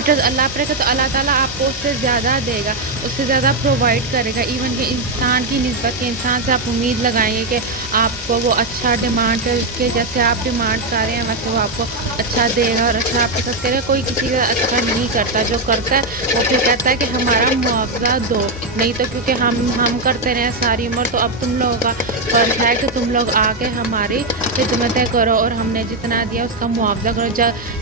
Trust اللہ پر رکھے تو اللہ تعالیٰ آپ کو اس سے زیادہ دے گا، اس سے زیادہ پرووائڈ کرے گا. ایون کہ انسان کی نسبت کے انسان سے آپ امید لگائیں گے کہ آپ کو وہ اچھا ڈیمانڈ کے جیسے آپ ڈیمانڈ کر رہے ہیں ویسے وہ آپ کو اچھا دے گا اور اچھا آپ کے ساتھ کرے گا. کوئی کسی کا اچھا نہیں کرتا، جو کرتا ہے وہ پھر کہتا ہے کہ ہمارا معاوضہ دو. نہیں تو کیونکہ ہم کرتے رہے ساری عمر، تو اب تم لوگوں کا فرض ہے کہ تم لوگ آ کے ہماری خدمتیں کرو اور ہم نے جتنا دیا اس کا معاوضہ کرو.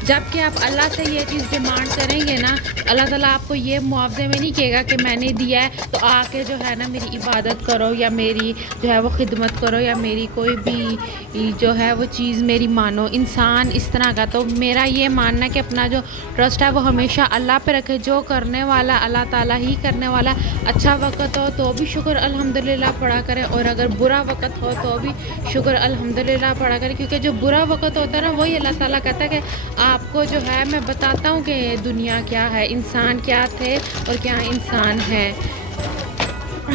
جب کہ آپ اللہ سے یہ چیز ڈیمانڈ کریں گے نا، اللہ تعالیٰ آپ کو یہ معاوضے میں نہیں کہے گا کہ میں نے دیا ہے تو آ کے جو ہے نا میری عبادت کرو یا میری جو ہے وہ خدمت کرو یا میری کوئی بھی جو ہے وہ چیز میری مانو. انسان اس طرح کا، تو میرا یہ ماننا ہے کہ اپنا جو ٹرسٹ ہے وہ ہمیشہ اللہ پہ رکھے. جو کرنے والا اللہ تعالیٰ ہی کرنے والا. اچھا وقت ہو تو بھی شکر الحمدللہ پڑھا کرے، اور اگر برا وقت ہو تو بھی شکر الحمدللہ پڑھا کرے. کیونکہ جو برا وقت ہوتا ہے نا وہی اللہ تعالیٰ کہتا ہے کہ آپ کو جو ہے میں بتاتا ہوں کہ دنیا کیا ہے، انسان کیا تھے اور کیا انسان ہے.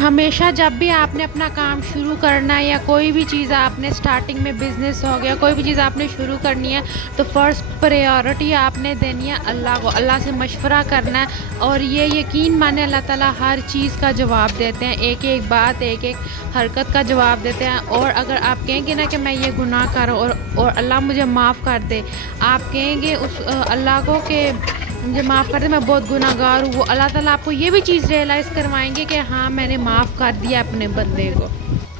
ہمیشہ جب بھی آپ نے اپنا کام شروع کرنا ہے یا کوئی بھی چیز آپ نے اسٹارٹنگ میں بزنس ہو گیا، کوئی بھی چیز آپ نے شروع کرنی ہے تو فرسٹ پریورٹی آپ نے دینی ہے اللہ کو. اللہ سے مشورہ کرنا ہے اور یہ یقین مانے اللہ تعالیٰ ہر چیز کا جواب دیتے ہیں، ایک ایک بات ایک ایک حرکت کا جواب دیتے ہیں. اور اگر آپ کہیں گے نا کہ میں یہ گناہ کر رہا ہوں اور اللہ مجھے معاف کر دے، آپ کہیں گے اس اللہ کو کہ مجھے معاف کر دے میں بہت گناہ گار ہوں، وہ اللہ تعالیٰ آپ کو یہ بھی چیز ریئلائز کروائیں گے کہ ہاں میں نے معاف کر دیا اپنے بندے کو.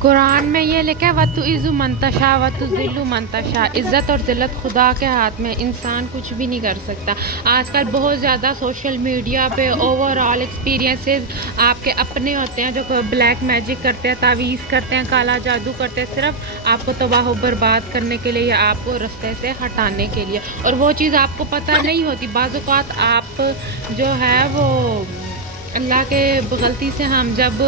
قرآن میں یہ لکھا ہے وَتُعِزُّ مَن تَشَاءُ وَتُذِلُّ مَن تَشَاءُ. عزت اور ذلت خدا کے ہاتھ میں، انسان کچھ بھی نہیں کر سکتا. آج کل بہت زیادہ سوشل میڈیا پہ اوور آل ایکسپیرینسز آپ کے اپنے ہوتے ہیں جو بلیک میجک کرتے ہیں، تعویذ کرتے ہیں، کالا جادو کرتے ہیں، صرف آپ کو تباہ و برباد کرنے کے لیے یا آپ کو رستے سے ہٹانے کے لیے. اور وہ چیز آپ کو پتہ نہیں ہوتی. بعض اوقات آپ جو ہے وہ اللہ کے غلطی سے ہم جب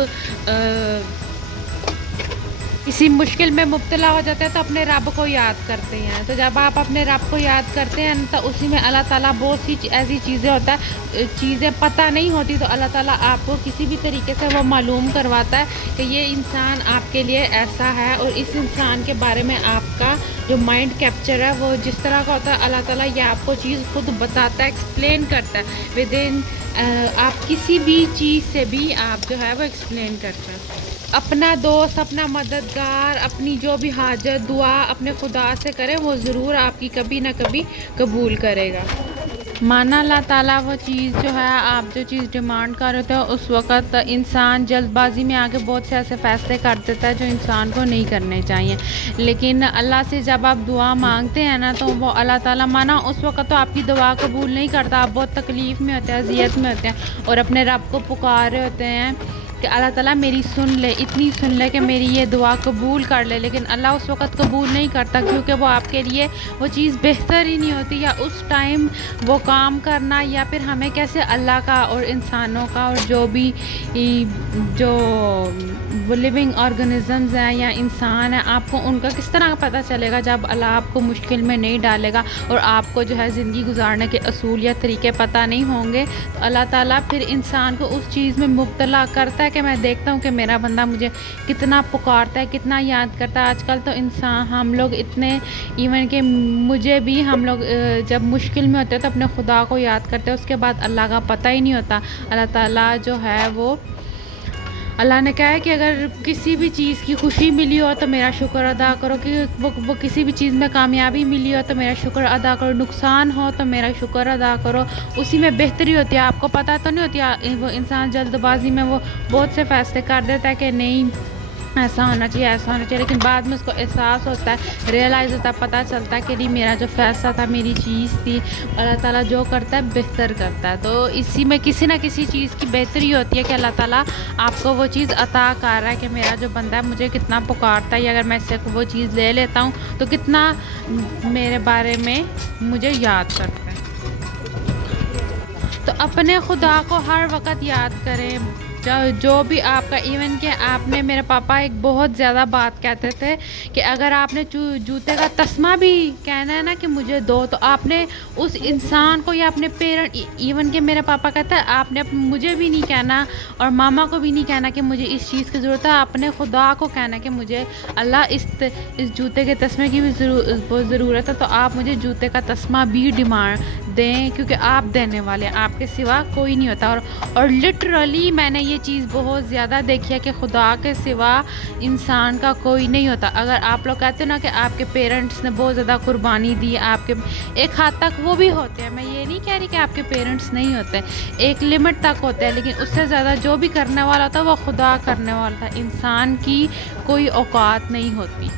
کسی مشکل میں مبتلا ہو جاتے ہیں تو اپنے رب کو یاد کرتے ہیں. تو جب آپ اپنے رب کو یاد کرتے ہیں تو اسی میں اللہ تعالیٰ بہت سی ایسی چیزیں ہوتا ہے، چیزیں پتہ نہیں ہوتی تو اللہ تعالیٰ آپ کو کسی بھی طریقے سے وہ معلوم کرواتا ہے کہ یہ انسان آپ کے لیے ایسا ہے. اور اس انسان کے بارے میں آپ کا جو مائنڈ کیپچر ہے وہ جس طرح کا ہوتا ہے اللہ تعالیٰ یہ آپ کو چیز خود بتاتا ہے، ایکسپلین کرتا ہے. ود ان آپ کسی بھی چیز سے بھی آپ جو ہے وہ ایکسپلین کرتے ہیں. اپنا دوست، اپنا مددگار، اپنی جو بھی حاجت دعا اپنے خدا سے کرے، وہ ضرور آپ کی کبھی نہ کبھی قبول کرے گا. مانا اللہ تعالیٰ وہ چیز جو ہے آپ جو چیز ڈیمانڈ کر رہے ہو اس وقت انسان جلد بازی میں آ کے بہت سے ایسے فیصلے کر دیتا ہے جو انسان کو نہیں کرنے چاہیے. لیکن اللہ سے جب آپ دعا مانگتے ہیں نا تو وہ اللہ تعالیٰ مانا اس وقت تو آپ کی دعا قبول نہیں کرتا، آپ بہت تکلیف میں ہوتے ہیں، اذیت میں ہوتے ہیں اور اپنے رب کو پکار رہے ہوتے ہیں کہ اللہ تعالیٰ میری سن لے، اتنی سن لے کہ میری یہ دعا قبول کر لے. لیکن اللہ اس وقت قبول نہیں کرتا کیونکہ وہ آپ کے لیے وہ چیز بہتر ہی نہیں ہوتی، یا اس ٹائم وہ کام کرنا یا پھر ہمیں کیسے اللہ کا اور انسانوں کا اور جو بھی جو وہ لیونگ آرگنزمز ہیں یا انسان ہیں آپ کو ان کا کس طرح پتہ چلے گا جب اللہ آپ کو مشکل میں نہیں ڈالے گا اور آپ کو جو ہے زندگی گزارنے کے اصول یا طریقے پتہ نہیں ہوں گے. تو اللہ تعالیٰ پھر انسان کو اس چیز میں مبتلا کرتا ہے کہ میں دیکھتا ہوں کہ میرا بندہ مجھے کتنا پکارتا ہے، کتنا یاد کرتا ہے. آج کل تو انسان ہم لوگ اتنے ایون کہ مجھے بھی ہم لوگ جب مشکل میں ہوتے ہیں تو اپنے خدا کو یاد کرتے ہیں، اس کے بعد اللہ کا پتہ ہی نہیں ہوتا. اللہ تعالیٰ جو ہے وہ اللہ نے کہا ہے کہ اگر کسی بھی چیز کی خوشی ملی ہو تو میرا شکر ادا کرو، کہ وہ کسی بھی چیز میں کامیابی ملی ہو تو میرا شکر ادا کرو، نقصان ہو تو میرا شکر ادا کرو، اسی میں بہتری ہوتی ہے. آپ کو پتہ تو نہیں ہوتی، وہ انسان جلد بازی میں وہ بہت سے فیصلے کر دیتا ہے کہ نہیں ایسا ہونا چاہیے ایسا ہونا چاہیے، لیکن بعد میں اس کو احساس ہوتا ہے، ریئلائز ہوتا ہے، پتہ چلتا ہے کہ نہیں میرا جو فیصلہ تھا، میری چیز تھی. اللہ تعالیٰ جو کرتا ہے بہتر کرتا ہے. تو اسی میں کسی نہ کسی چیز کی بہتری ہوتی ہے کہ اللہ تعالیٰ آپ کو وہ چیز عطا کر رہا ہے کہ میرا جو بندہ ہے مجھے کتنا پکارتا ہے، یا اگر میں اس سے وہ چیز لے لیتا ہوں تو کتنا میرے بارے میں مجھے یاد کرتا ہے. تو اپنے خدا کو ہر وقت یاد کریں، جو بھی آپ کا ایون کہ آپ نے میرے پاپا ایک بہت زیادہ بات کہتے تھے کہ اگر آپ نے جوتے کا تسمہ بھی کہنا ہے نا کہ مجھے دو، تو آپ نے اس انسان کو یا اپنے پیرنٹ، ایون کہ میرے پاپا کہتا ہے آپ نے مجھے بھی نہیں کہنا اور ماما کو بھی نہیں کہنا کہ مجھے اس چیز کی ضرورت ہے، آپ نے خدا کو کہنا کہ مجھے اللہ اس جوتے کے تسمے کی بھی ضرورت ہے، تو آپ مجھے جوتے کا تسمہ بھی ڈیمانڈ دیں، کیونکہ آپ دینے والے ہیں، آپ کے سوا کوئی نہیں ہوتا۔ اور لٹرلی میں نے یہ چیز بہت زیادہ دیکھی ہے کہ خدا کے سوا انسان کا کوئی نہیں ہوتا۔ اگر آپ لوگ کہتے ہیں نا کہ آپ کے پیرنٹس نے بہت زیادہ قربانی دی، آپ کے ایک حد تک وہ بھی ہوتے ہیں، میں یہ نہیں کہہ رہی کہ آپ کے پیرنٹس نہیں ہوتے، ایک لمٹ تک ہوتے ہیں، لیکن اس سے زیادہ جو بھی کرنے والا ہوتا ہے وہ خدا کرنے والا تھا، انسان کی کوئی اوقات نہیں ہوتی۔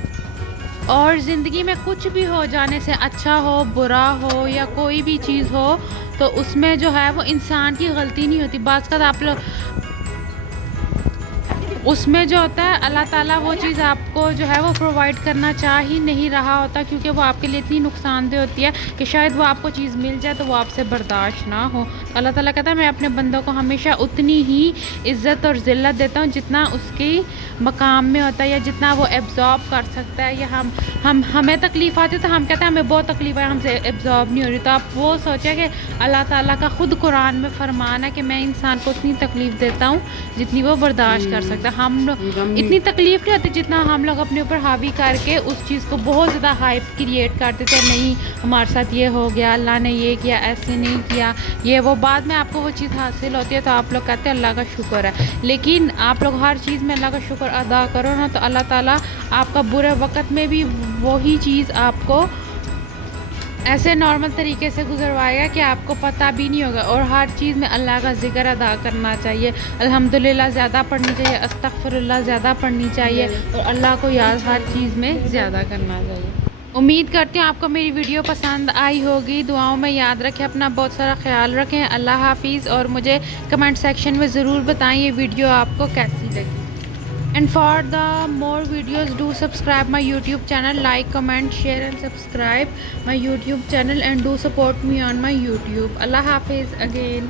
اور زندگی میں کچھ بھی ہو جانے سے، اچھا ہو برا ہو یا کوئی بھی چیز ہو، تو اس میں جو ہے وہ انسان کی غلطی نہیں ہوتی۔ بعض کا آپ لوگ اس میں جو ہوتا ہے اللہ تعالیٰ وہ چیز آپ کو جو ہے وہ پرووائڈ کرنا چاہ ہی نہیں رہا ہوتا، کیونکہ وہ آپ کے لیے اتنی نقصان دہ ہوتی ہے کہ شاید وہ آپ کو چیز مل جائے تو وہ آپ سے برداشت نہ ہو۔ تو اللہ تعالیٰ کہتا ہے میں اپنے بندوں کو ہمیشہ اتنی ہی عزت اور ذلت دیتا ہوں جتنا اس کی مقام میں ہوتا ہے، یا جتنا وہ ایبزارب کر سکتا ہے۔ یا ہمیں تکلیف آتی ہے تو ہم کہتے ہیں ہمیں بہت تکلیف ہے، ہم سے ایبزارب نہیں ہو رہی، تو آپ وہ سوچیں کہ اللہ تعالیٰ کا خود قرآن میں فرمان ہے کہ میں انسان کو اتنی تکلیف دیتا ہوں جتنی وہ برداشت کر سکتا ہے۔ ہم اتنی تکلیف نہیں ہوتی جتنا ہم لوگ اپنے اوپر حاوی کر کے اس چیز کو بہت زیادہ ہائپ کریٹ کرتے تھے، نہیں ہمارے ساتھ یہ ہو گیا، اللہ نے یہ کیا، ایسے نہیں کیا، یہ وہ بعد میں آپ کو وہ چیز حاصل ہوتی ہے تو آپ لوگ کہتے ہیں اللہ کا شکر ہے۔ لیکن آپ لوگ ہر چیز میں اللہ کا شکر ادا کرو نا، تو اللہ تعالیٰ آپ کا برے وقت میں بھی وہی چیز آپ کو ایسے نارمل طریقے سے گزروائے گا کہ آپ کو پتہ بھی نہیں ہوگا۔ اور ہر چیز میں اللہ کا ذکر ادا کرنا چاہیے، الحمدللہ زیادہ پڑھنی چاہیے، استغفر اللہ زیادہ پڑھنی چاہیے، اور اللہ کو یاد ہر چیز میں زیادہ کرنا چاہیے۔ امید کرتی ہوں آپ کو میری ویڈیو پسند آئی ہوگی، دعاؤں میں یاد رکھیں، اپنا بہت سارا خیال رکھیں، اللہ حافظ، اور مجھے کمنٹ سیکشن میں ضرور بتائیں یہ ویڈیو آپ کو کیسی لگی۔ And for the more videos, do subscribe my YouTube channel, like, comment, share and subscribe my YouTube channel, and do support me on my YouTube. Allah Hafiz again.